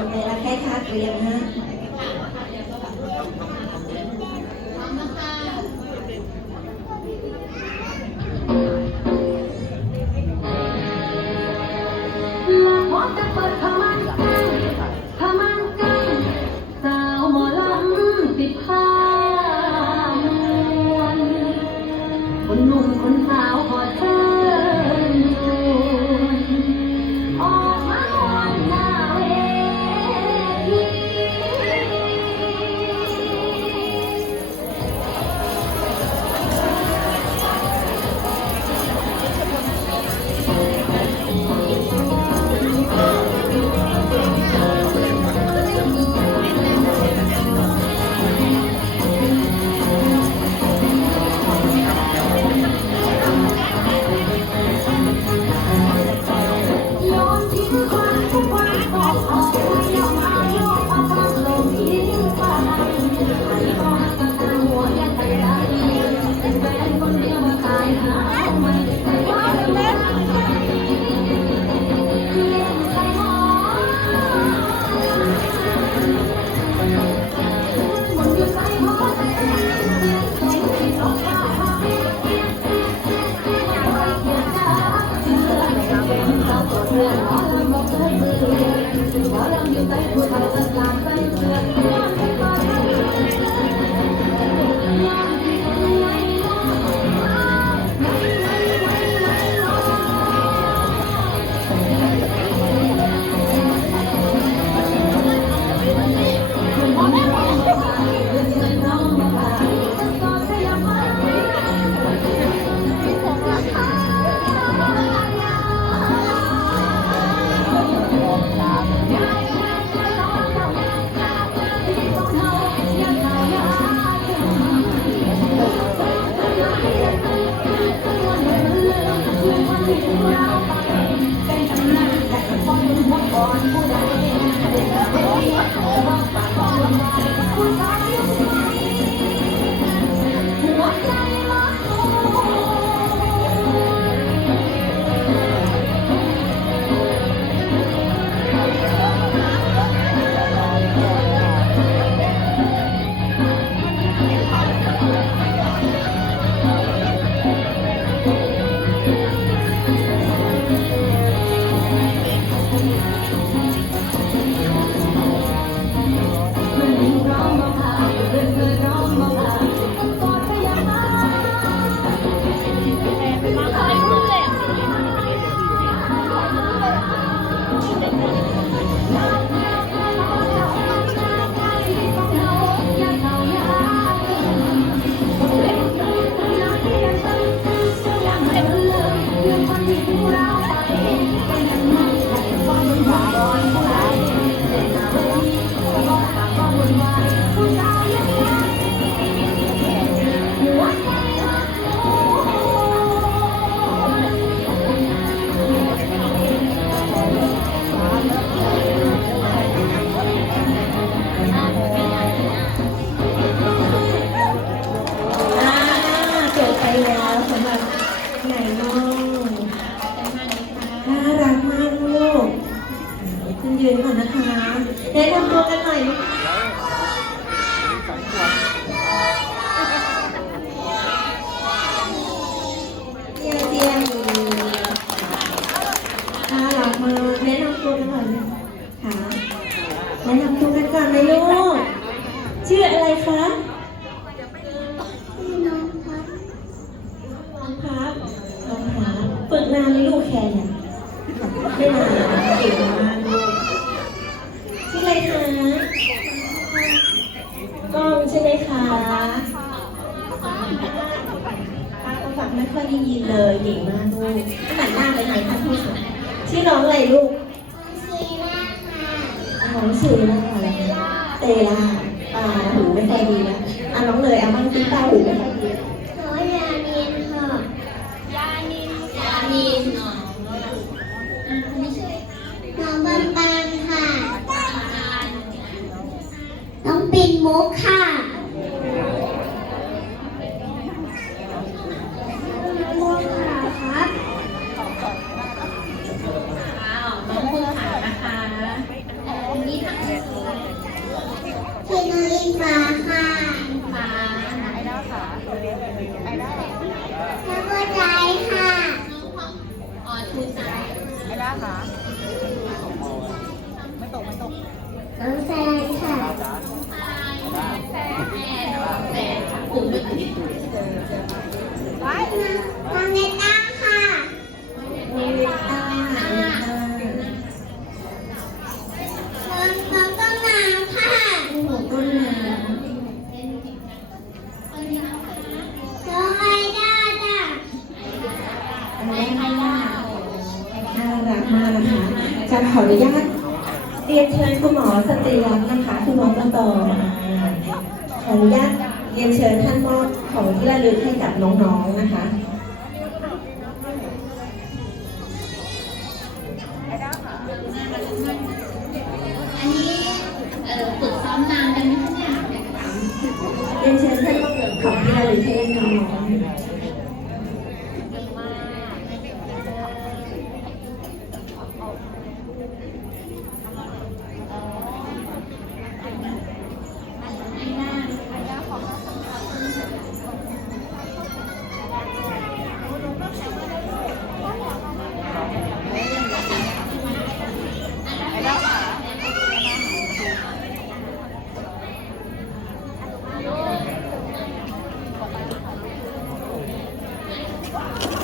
เป็นไงล่ะใครทักหรืยังะมองจะเปิด Thank you. ผู้ใดเห็นเด็กผู้ใดผู้ใด ทำตัวกันหน่อยเตี้ยเตี้ยน่ามาแนะนำตัวกันหน่อยค่แนะนำตัวกันก่อนนะลูกชื่ออะไรคะ ค่อยได้ยินเลยเก่งมากลูกหันหน้าไปไหนคะพี่สุชื่อน้องอะไรลูกน้องชื่ออะไรเตล่าอ่าหูไม่ค่อยดีนะอะน้องเลยเอะมันคิดตาหูไม่ค่อยดีน้องปินมุกค่ะ ฟ้าค่ะฟ้าไอดอวค่ะไอดอลน้ำผู้ใจค่ะอ๋อชูใจไอดอวค่ะไม่ตกไม่ตกน้ำแซ ขออนุญาตเรียนเชิญคุณหมอสตรีรัตน์นะคะคุณหมอประตอมาขออนุญาตเรียนเชิญท่านมอบของที่ระลึกให้กับน้องๆนะคะอันนี้เอ่อฝึกซ้อมนานกันไหมคะเนี่ยเรียนเชิญท่านมอบของที่ระลึกให้น้องๆ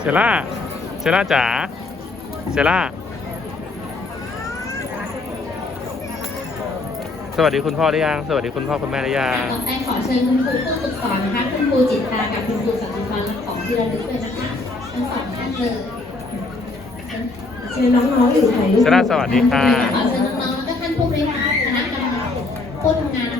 เซล่า เซล่าจ๋า เซล่า สวัสดีคุณพ่อหรือยัง สวัสดีคุณพ่อคุณแม่หรือยัง ต่อไปขอเชิญคุณครูผู้ฝึกสอนนะคะคุณครูจิตตากับคุณครูสันติพรรับของที่ระลึกด้วยนะคะทั้งสองท่านเลยเชิญน้องๆอยู่ถ่ายรูป เซล่าสวัสดีค่ะ ขอเชิญน้องๆแล้วก็ท่านผู้บริหารคณะกรรมการผู้ทำงานนะคะ